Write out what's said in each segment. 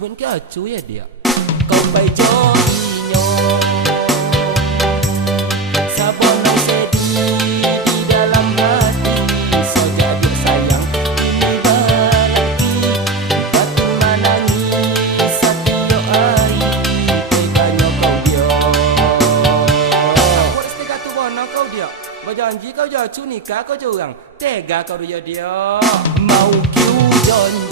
sabun ke acu ya dia. Kau pai joinyo sabun yang sedih di dalam hati. Saja dia sayang ini balaki batu menangis satio ai teganya kau dia. Kau setega tu bono kau dia. Berjanji kau jauh nikah kau jurang. Tega kau dia. Mau kiu janji.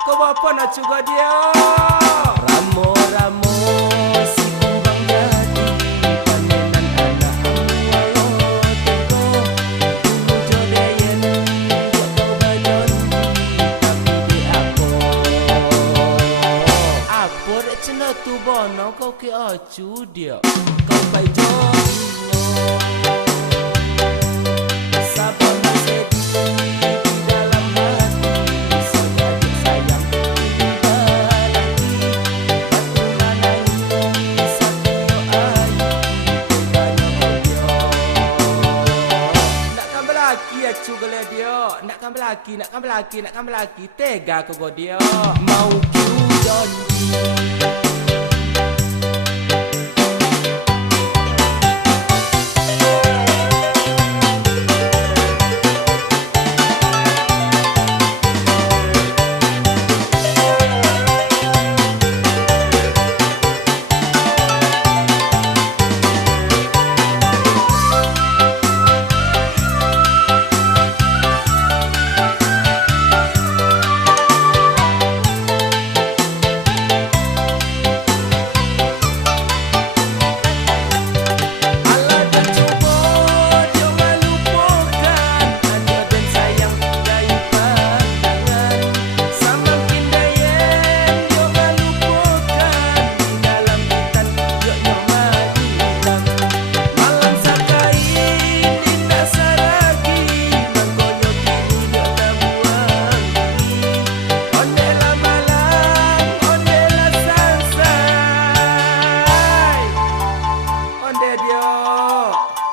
Kau bapa nak juga dia. Ramo si kumbang jadi panenan anak walau teko dulu jodeyen buat kau bayon tapi di apa dek cina tu bono kau ke acu dia. Kau pai joinyo sabon nakkan belaki tega kau dia. Mau kiu janji.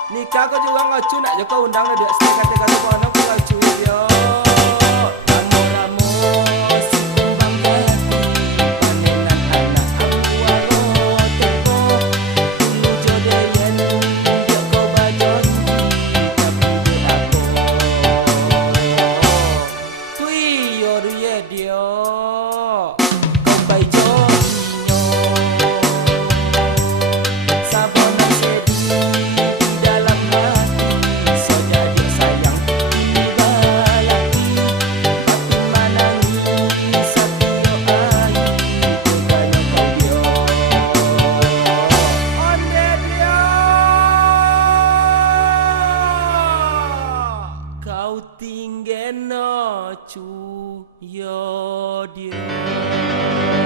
Nikah kau juga ngacu nak je kau undang dia kata bono kau ngacu dia. Ramo si kumbang jadi panenan anak walau teko dulu jodeyen dia kau bajon tapi di tui yor ye dia. Kau pai joinyo sabon yang sedih tinggen no cu yo dia.